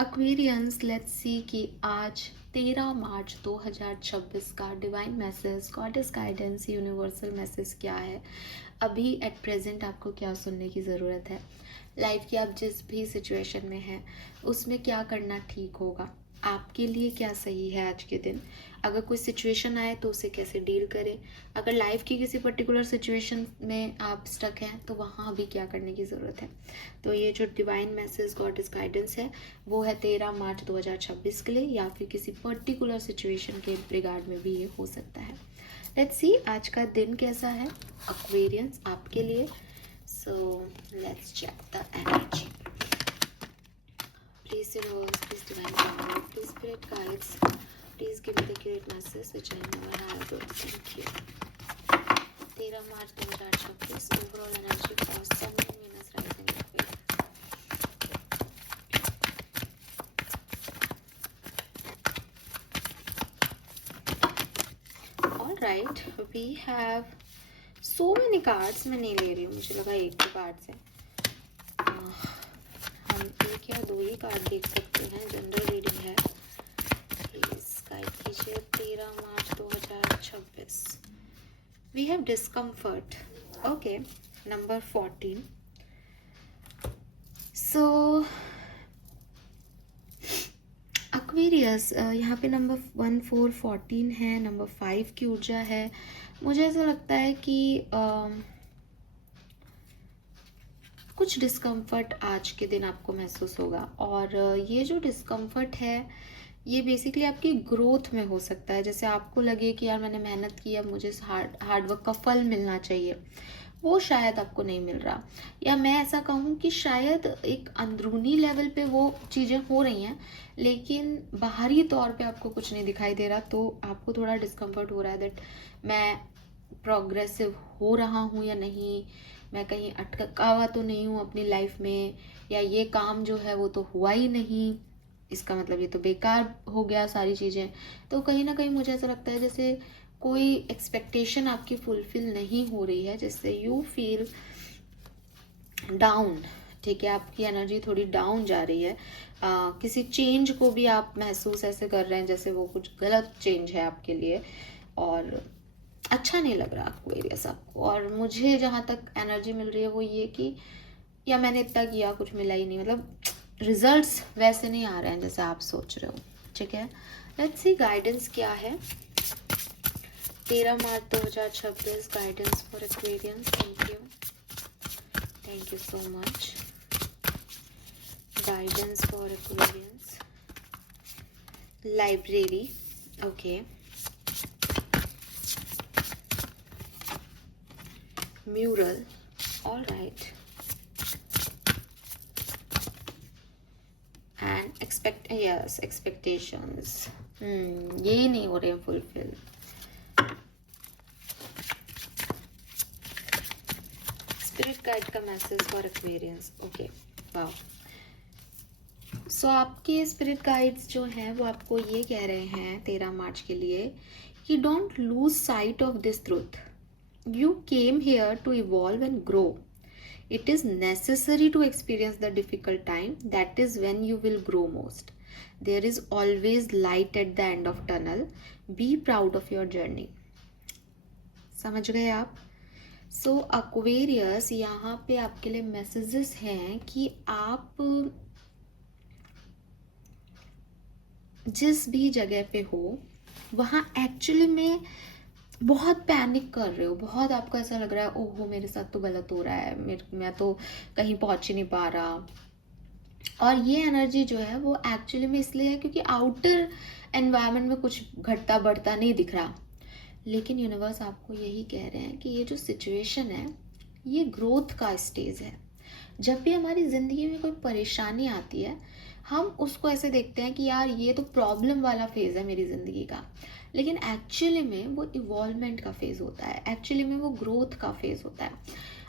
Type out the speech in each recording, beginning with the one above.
Aquarians, let's see कि आज 13 March 2026 का divine message, goddess guidance, universal message क्या है। अभी एट प्रेजेंट आपको क्या सुनने की ज़रूरत है। लाइफ की आप जिस भी सिचुएशन में हैं उसमें क्या करना ठीक होगा, आपके लिए क्या सही है आज के दिन। अगर कोई सिचुएशन आए तो उसे कैसे डील करें। अगर लाइफ की किसी पर्टिकुलर सिचुएशन में आप स्टक हैं तो वहाँ भी क्या करने की ज़रूरत है। तो ये जो डिवाइन मैसेज, गॉडेस गाइडेंस है, वो है 13 मार्च 2026 के लिए, या फिर किसी पर्टिकुलर सिचुएशन के रिगार्ड में भी ये हो सकता है। लेट्स सी आज का दिन कैसा है एक्वेरियंस आपके लिए। So let's check the energy. Please universe, please divine power, please spirit guides, please give me the great message which I never had. Thank you. 13 March 2026 overall energy for sun, moon, Venus, rising, Aquarius. Alright, we have so many cards. मैं नहीं ले रही हूँ, मुझे लगा एक ही card है। हम एक या दो ही कार्ड देख सकते हैं। जनरल रीडिंग है, प्लीज गाइड कीजिए। 13 March 2026 we have discomfort. Okay, number 14। So Aquarius, यहाँ पे नंबर 1 4 14 है, नंबर 5 की ऊर्जा है। मुझे ऐसा लगता है कि कुछ डिस्कम्फर्ट आज के दिन आपको महसूस होगा, और ये जो डिस्कम्फर्ट है ये बेसिकली आपकी ग्रोथ में हो सकता है। जैसे आपको लगे कि यार मैंने मेहनत की, अब मुझे हार्डवर्क का फल मिलना चाहिए, वो शायद आपको नहीं मिल रहा। या मैं ऐसा कहूँ कि शायद एक अंदरूनी लेवल पे वो चीज़ें हो रही हैं, लेकिन बाहरी तौर पे आपको कुछ नहीं दिखाई दे रहा। तो आपको थोड़ा डिस्कम्फर्ट हो रहा है दैट मैं प्रोग्रेसिव हो रहा हूँ या नहीं, मैं कहीं अटका हुआ तो नहीं हूँ अपनी लाइफ में, या ये काम जो है वो तो हुआ ही नहीं, इसका मतलब ये तो बेकार हो गया सारी चीज़ें। तो कहीं ना कहीं मुझे ऐसा लगता है जैसे कोई एक्सपेक्टेशन आपकी फुलफिल नहीं हो रही है, जिससे यू फील डाउन। ठीक है, आपकी एनर्जी थोड़ी डाउन जा रही है। किसी चेंज को भी आप महसूस ऐसे कर रहे हैं जैसे वो कुछ गलत चेंज है आपके लिए, और अच्छा नहीं लग रहा एक्वेरियस आपको। और मुझे जहाँ तक एनर्जी मिल रही है वो ये कि या मैंने इतना किया कुछ मिला ही नहीं, मतलब रिजल्ट्स वैसे नहीं आ रहे हैं जैसे आप सोच रहे हो। ठीक है, लेट्स सी गाइडेंस क्या है 13 March 2026 guidance for Aquarians. Thank you so much. Guidance for Aquarians, library. Okay, mural, all right, and expectations, ये नहीं हो रहे हैं फुलफिल। स्पिरिट गाइड का message for Aquarians. Okay, wow. So आपके स्पिरिट गाइड्स जो हैं वो आपको ये कह रहे हैं 13 मार्च के लिए कि don't lose sight of this truth. You came here to evolve and grow. It is necessary to experience the difficult time. That is when you will grow most. There is always light at the end of tunnel. Be proud of your journey. समझ गए आप? So Aquarius, यहाँ पे आपके लिए messages हैं कि आप जिस भी जगह पे हो वहाँ एक्चुअली में बहुत पैनिक कर रहे हो, बहुत आपको ऐसा लग रहा है ओहो मेरे साथ तो गलत हो रहा है, मैं तो कहीं पहुंच ही नहीं पा रहा। और ये एनर्जी जो है वो एक्चुअली में इसलिए है क्योंकि आउटर एनवायरनमेंट में कुछ घटता बढ़ता नहीं दिख रहा, लेकिन यूनिवर्स आपको यही कह रहे हैं कि ये जो सिचुएशन है ये ग्रोथ का स्टेज है। जब भी हमारी ज़िंदगी में कोई परेशानी आती है हम उसको ऐसे देखते हैं कि यार ये तो प्रॉब्लम वाला फेज़ है मेरी ज़िंदगी का, लेकिन एक्चुअली में वो इवॉल्वमेंट का फेज़ होता है, एक्चुअली में वो ग्रोथ का फेज़ होता है।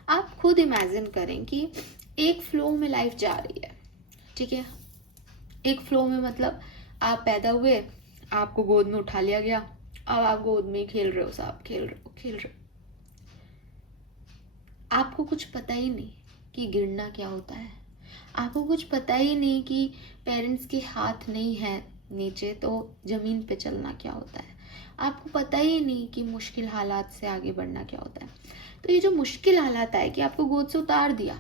आप खुद इमेजिन करें कि एक फ्लो में लाइफ जा रही है। ठीक है, एक फ्लो में मतलब आप पैदा हुए, आपको गोद में उठा लिया गया, अब आप गोद में ही खेल रहे हो, साहब खेल रहे हो। आपको कुछ पता ही नहीं कि गिरना क्या होता है, आपको कुछ पता ही नहीं कि पेरेंट्स के हाथ नहीं है नीचे तो ज़मीन पे चलना क्या होता है। आपको पता ही नहीं कि मुश्किल हालात से आगे बढ़ना क्या होता है। तो ये जो मुश्किल हालात आए कि आपको गोद से उतार दिया,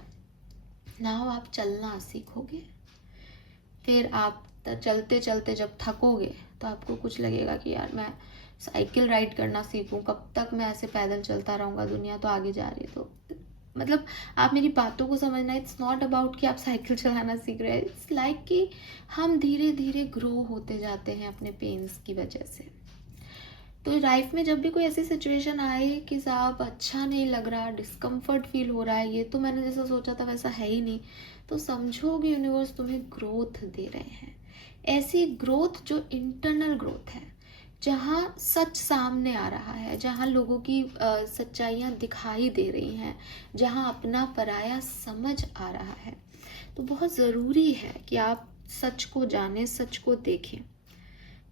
नाउ आप चलना सीखोगे। फिर आप चलते चलते जब थकोगे तो आपको कुछ लगेगा कि यार मैं साइकिल राइड करना सीखूं, कब तक मैं ऐसे पैदल चलता रहूँगा, दुनिया तो आगे जा रही है। तो मतलब आप मेरी बातों को समझना, इट्स नॉट अबाउट कि आप साइकिल चलाना सीख रहे हैं, इट्स लाइक कि हम धीरे धीरे ग्रो होते जाते हैं अपने पेन्स की वजह से। तो लाइफ में जब भी कोई ऐसी सिचुएशन आए कि साहब अच्छा नहीं लग रहा, डिस्कम्फर्ट फील हो रहा है, ये तो मैंने जैसा सोचा था वैसा है ही नहीं, तो समझो कि यूनिवर्स तुम्हें ग्रोथ दे रहे हैं। ऐसी ग्रोथ जो इंटरनल ग्रोथ है, जहाँ सच सामने आ रहा है, जहाँ लोगों की सच्चाइयाँ दिखाई दे रही हैं, जहाँ अपना पराया समझ आ रहा है। तो बहुत ज़रूरी है कि आप सच को जानें, सच को देखें,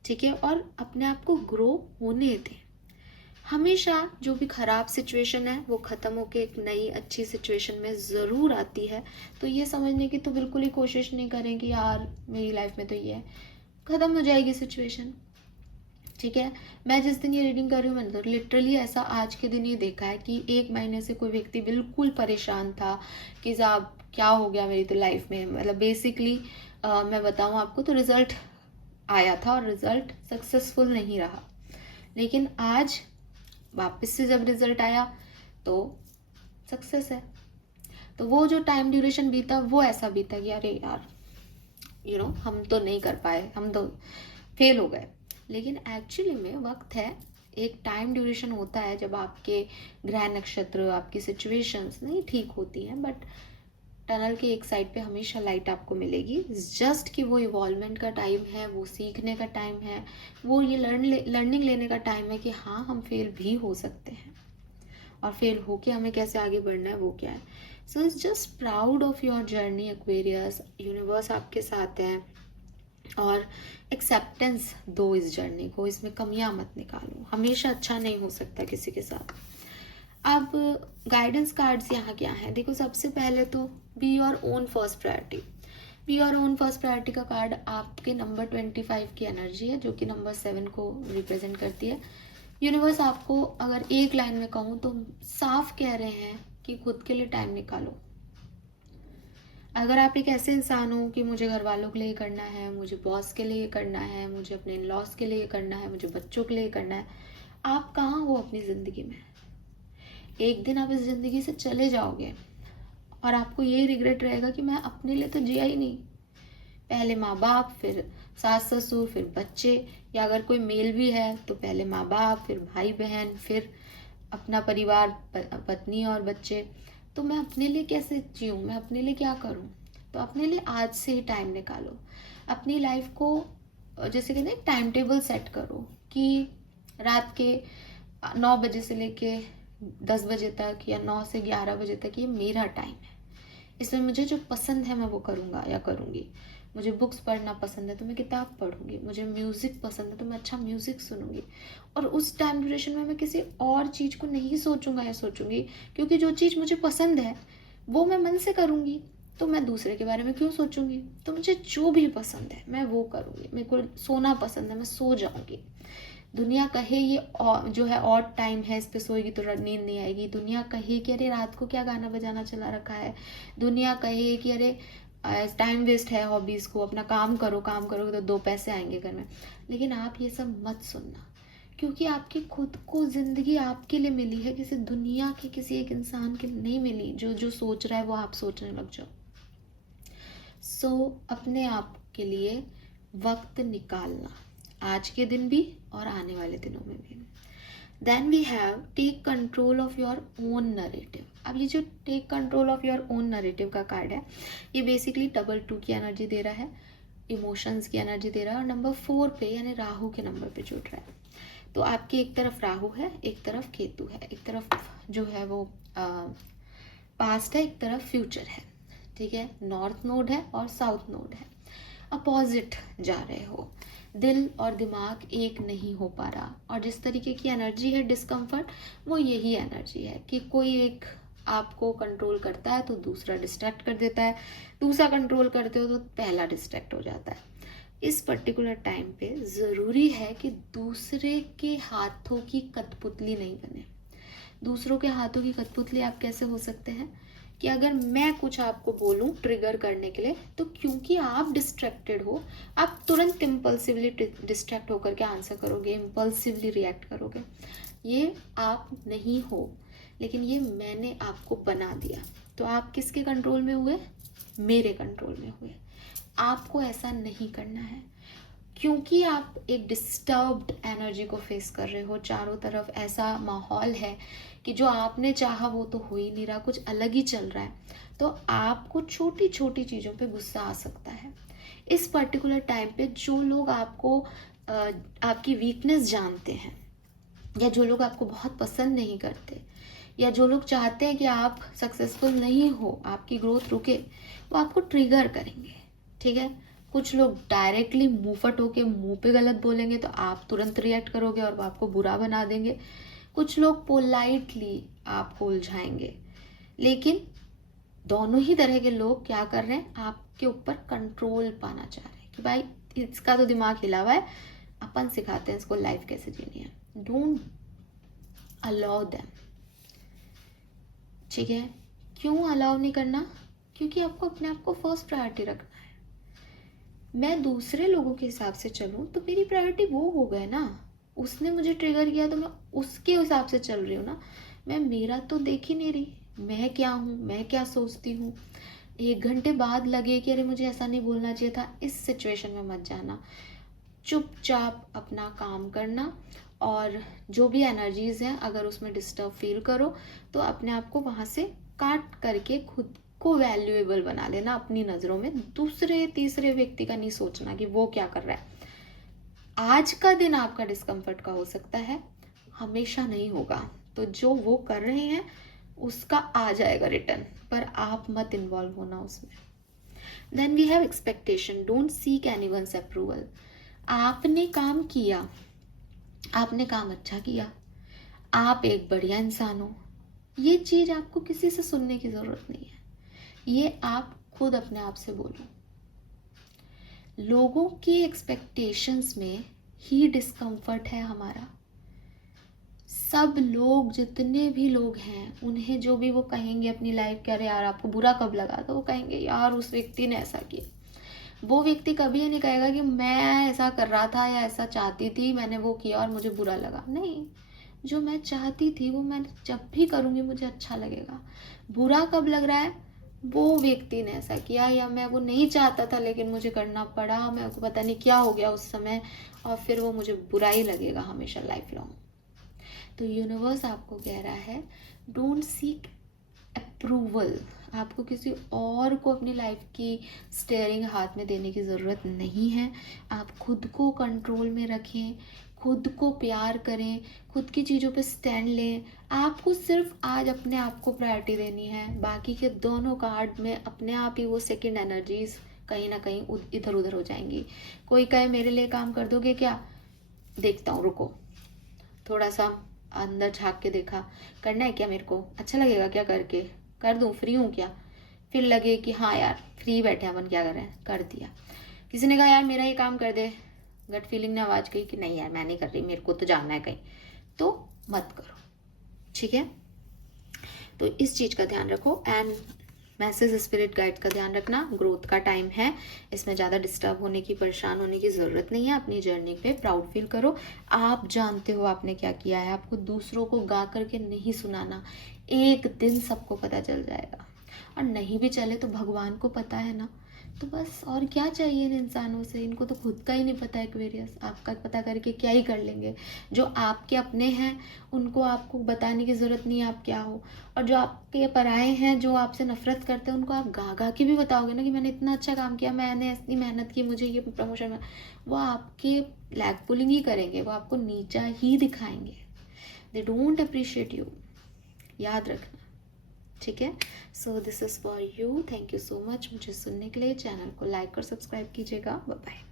ठीक है, और अपने आप को ग्रो होने दें। हमेशा जो भी खराब सिचुएशन है वो ख़त्म होके एक नई अच्छी सिचुएशन में ज़रूर आती है। तो ये समझने की तो बिल्कुल ही कोशिश नहीं करें कि यार मेरी लाइफ में तो ये है, ख़त्म हो जाएगी सिचुएशन, ठीक है। मैं जिस दिन ये रीडिंग कर रही हूँ, मैंने तो लिटरली ऐसा आज के दिन ये देखा है कि 1 महीने से कोई व्यक्ति बिल्कुल परेशान था कि साहब क्या हो गया मेरी तो लाइफ में, मतलब बेसिकली मैं बताऊँ आपको तो रिजल्ट आया था और रिजल्ट सक्सेसफुल नहीं रहा। लेकिन आज वापस से जब रिजल्ट आया तो सक्सेस है। तो वो जो टाइम ड्यूरेशन बीता वो ऐसा बीता कि अरे यार हम तो नहीं कर पाए, हम तो फेल हो गए। लेकिन एक्चुअली में वक्त है, एक टाइम ड्यूरेशन होता है जब आपके ग्रह नक्षत्र, आपकी सिचुएशंस नहीं ठीक होती हैं, बट टनल के एक साइड पे हमेशा लाइट आपको मिलेगी। जस्ट कि वो इवॉल्वमेंट का टाइम है, वो सीखने का टाइम है, वो ये लर्निंग लेने का टाइम है कि हाँ हम फेल भी हो सकते हैं, और फेल होके हमें कैसे आगे बढ़ना है वो क्या है। So it's just proud of your journey Aquarius. Universe आपके साथ है, और एक्सेप्टेंस दो इस जर्नी को, इसमें कमियां मत निकालो। हमेशा अच्छा नहीं हो सकता किसी के साथ। अब गाइडेंस कार्ड्स यहाँ क्या है, देखो सबसे पहले तो be your own first priority. Be your own first priority का कार्ड आपके नंबर 25 की एनर्जी है, जो कि नंबर 7 को रिप्रेजेंट करती है। यूनिवर्स आपको अगर एक लाइन में कहूँ तो साफ कह रहे हैं कि खुद के लिए टाइम निकालो। अगर आप एक ऐसे इंसान हो कि मुझे घर वालों के लिए करना है, मुझे बॉस के लिए करना है, मुझे अपने इन लॉस के लिए करना है, मुझे बच्चों के लिए करना है, आप कहाँ हो अपनी ज़िंदगी में। एक दिन आप इस ज़िंदगी से चले जाओगे और आपको ये रिग्रेट रहेगा कि मैं अपने लिए तो जिया ही नहीं। पहले माँ बाप, फिर सास ससुर, फिर बच्चे, या अगर कोई मेल भी है तो पहले माँ बाप, फिर भाई बहन, फिर अपना परिवार, पत्नी और बच्चे। तो मैं अपने लिए कैसे जीऊँ, मैं अपने लिए क्या करूँ। तो अपने लिए आज से ही टाइम निकालो। अपनी लाइफ को जैसे कहते हैं टाइम टेबल सेट करो कि रात के 9 बजे से लेके 10 बजे तक या 9 से 11 बजे तक ये मेरा टाइम है। इसमें मुझे जो पसंद है मैं वो करूँगा या करूँगी। मुझे बुक्स पढ़ना पसंद है तो मैं किताब पढ़ूंगी। मुझे म्यूज़िक पसंद है तो मैं अच्छा म्यूज़िक सुनूंगी। और उस टाइम ड्यूरेशन में मैं किसी और चीज़ को नहीं सोचूंगा या सोचूंगी, क्योंकि जो चीज़ मुझे पसंद है वो मैं मन से करूँगी। तो मैं दूसरे के बारे में क्यों सोचूंगी। तो मुझे जो भी पसंद है मैं वो करूँगी। मेरे को सोना पसंद है, मैं सो जाऊँगी। दुनिया कहे ये जो है ऑड टाइम है, इस पे सोएगी तो नींद नहीं आएगी। दुनिया कहे कि अरे रात को क्या गाना बजाना चला रखा है। दुनिया कहे कि अरे टाइम वेस्ट है हॉबीज़ को, अपना काम करो, काम करोगे तो 2 पैसे आएंगे घर में। लेकिन आप ये सब मत सुनना, क्योंकि आपकी खुद को ज़िंदगी आपके लिए मिली है, किसी दुनिया के किसी एक इंसान के लिए नहीं मिली। जो जो सोच रहा है वो आप सोचने लग जाओ। सो अपने आप के लिए वक्त निकालना, आज के दिन भी और आने वाले दिनों में भी। Then we have take control of your own narrative. अब ये जो take control of your own narrative का कार्ड है, ये बेसिकली डबल 2 की एनर्जी दे रहा है, इमोशंस की एनर्जी दे रहा है, और नंबर 4 पे यानी राहु के नंबर पे जुड़ रहा है। तो आपकी एक तरफ राहु है, एक तरफ केतु है, एक तरफ जो है वो पास्ट है, एक तरफ फ्यूचर है, ठीक है। नॉर्थ नोड है और साउथ नोड है। अपोजिट जा रहे हो, दिल और दिमाग एक नहीं हो पा रहा। और जिस तरीके की एनर्जी है डिस्कम्फर्ट, वो यही एनर्जी है कि कोई एक आपको कंट्रोल करता है तो दूसरा डिस्ट्रैक्ट कर देता है, दूसरा कंट्रोल करते हो तो पहला डिस्ट्रैक्ट हो जाता है। इस पर्टिकुलर टाइम पे ज़रूरी है कि दूसरे के हाथों की कठपुतली नहीं बने। दूसरों के हाथों की कठपुतली आप कैसे हो सकते हैं कि अगर मैं कुछ आपको बोलूं ट्रिगर करने के लिए, तो क्योंकि आप डिस्ट्रैक्टेड हो, आप तुरंत इम्पल्सिवली डिस्ट्रैक्ट होकर के आंसर करोगे, इम्पल्सिवली रिएक्ट करोगे। ये आप नहीं हो, लेकिन ये मैंने आपको बना दिया। तो आप किसके कंट्रोल में हुए? मेरे कंट्रोल में हुए। आपको ऐसा नहीं करना है, क्योंकि आप एक डिस्टर्ब्ड एनर्जी को फेस कर रहे हो। चारों तरफ ऐसा माहौल है कि जो आपने चाहा वो तो हो ही नहीं रहा, कुछ अलग ही चल रहा है। तो आपको छोटी छोटी चीज़ों पे गुस्सा आ सकता है। इस पर्टिकुलर टाइम पे जो लोग आपको आपकी वीकनेस जानते हैं, या जो लोग आपको बहुत पसंद नहीं करते, या जो लोग चाहते हैं कि आप सक्सेसफुल नहीं हो, आपकी ग्रोथ रुके, वो आपको ट्रिगर करेंगे। ठीक है, कुछ लोग डायरेक्टली मुंहफट होके मुंह पे गलत बोलेंगे तो आप तुरंत रिएक्ट करोगे और वो आपको बुरा बना देंगे। कुछ लोग पोलाइटली आपको उलझाएंगे। लेकिन दोनों ही तरह के लोग क्या कर रहे हैं? आपके ऊपर कंट्रोल पाना चाह रहे हैं कि भाई इसका तो दिमाग हिला हुआ है, अपन सिखाते हैं इसको लाइफ कैसे जीनी है। Don't allow them. ठीक है, क्यों अलाउ नहीं करना? क्योंकि आपको अपने आप को फर्स्ट प्रायोरिटी रखना है। मैं दूसरे लोगों के हिसाब से चलूं तो मेरी प्रायोरिटी वो हो गए ना। उसने मुझे ट्रिगर किया तो मैं उसके हिसाब से चल रही हूँ ना। मैं मेरा तो देख ही नहीं रही, मैं क्या हूँ, मैं क्या सोचती हूँ। 1 घंटे बाद लगे कि अरे मुझे ऐसा नहीं बोलना चाहिए था, इस सिचुएशन में मत जाना। चुपचाप अपना काम करना, और जो भी एनर्जीज हैं अगर उसमें डिस्टर्ब फील करो तो अपने आप को वहाँ से काट करके खुद को वैल्यूएबल बना लेना अपनी नज़रों में। दूसरे तीसरे व्यक्ति का नहीं सोचना कि वो क्या कर रहा है। आज का दिन आपका डिस्कम्फर्ट का हो सकता है, हमेशा नहीं होगा। तो जो वो कर रहे हैं उसका आ जाएगा रिटर्न, पर आप मत इन्वॉल्व होना उसमें। Then we have expectation. Don't seek anyone's approval. आपने काम किया, आपने काम अच्छा किया, आप एक बढ़िया इंसान हो, ये चीज़ आपको किसी से सुनने की ज़रूरत नहीं है। ये आप खुद अपने आप से बोलो। लोगों की एक्सपेक्टेशंस में ही डिस्कम्फर्ट है हमारा। सब लोग, जितने भी लोग हैं, उन्हें जो भी वो कहेंगे अपनी लाइफ के, अरे यार आपको बुरा कब लगा, तो वो कहेंगे यार उस व्यक्ति ने ऐसा किया। वो व्यक्ति कभी ये नहीं कहेगा कि मैं ऐसा कर रहा था या ऐसा चाहती थी, मैंने वो किया और मुझे बुरा लगा। नहीं, जो मैं चाहती थी वो मैं जब भी करूँगी मुझे अच्छा लगेगा। बुरा कब लग रहा है? वो व्यक्ति ने ऐसा किया, या मैं वो नहीं चाहता था लेकिन मुझे करना पड़ा, मेरे को पता नहीं क्या हो गया उस समय, और फिर वो मुझे बुरा ही लगेगा हमेशा लाइफ लॉन्ग। तो यूनिवर्स आपको कह रहा है डोंट सीक अप्रूवल। आपको किसी और को अपनी लाइफ की स्टेयरिंग हाथ में देने की ज़रूरत नहीं है। आप खुद को कंट्रोल में रखें, खुद को प्यार करें, खुद की चीज़ों पे स्टैंड लें। आपको सिर्फ आज अपने आप को प्रायोरिटी देनी है। बाकी के दोनों कार्ड में अपने आप ही वो सेकंड एनर्जीज कहीं ना कहीं इधर उधर हो जाएंगी। कोई कहे मेरे लिए काम कर दोगे क्या, देखता हूँ, रुको, थोड़ा सा अंदर झाँक के देखा, करना है क्या, मेरे को अच्छा लगेगा क्या करके, कर दूँ, फ्री हूँ क्या, फिर लगे कि हाँ यार फ्री बैठे अपन क्या कर रहे हैं, कर दिया। किसी ने कहा यार मेरा ये काम कर दे, गट फीलिंग ने आवाज़ कही कि नहीं यार मैं नहीं कर रही, मेरे को तो जाना है कहीं, तो मत करो। ठीक है, तो इस चीज़ का ध्यान रखो। एंड मैसेज स्पिरिट गाइड का ध्यान रखना, ग्रोथ का टाइम है, इसमें ज़्यादा डिस्टर्ब होने की, परेशान होने की ज़रूरत नहीं है। अपनी जर्नी पे प्राउड फील करो। आप जानते हो आपने क्या किया है। आपको दूसरों को गा करके नहीं सुनाना, एक दिन सबको पता चल जाएगा, और नहीं भी चले तो भगवान को पता है ना। तो बस और क्या चाहिए इन इंसानों से, इनको तो खुद का ही नहीं पता एक्वेरियस, आपका पता करके क्या ही कर लेंगे। जो आपके अपने हैं उनको आपको बताने की ज़रूरत नहीं है आप क्या हो, और जो आपके पराए हैं, जो आपसे नफरत करते हैं, उनको आप गा गा के भी बताओगे ना कि मैंने इतना अच्छा काम किया, मैंने इतनी मेहनत की, मुझे ये प्रमोशन में, वो आपके लैग पुलिंग ही करेंगे, वो आपको नीचा ही दिखाएंगे। दे डोंट अप्रिशिएट यू, याद रखना। ठीक है, so this is for you. Thank you so much मुझे सुनने के लिए। चैनल को लाइक और सब्सक्राइब कीजिएगा। Bye bye.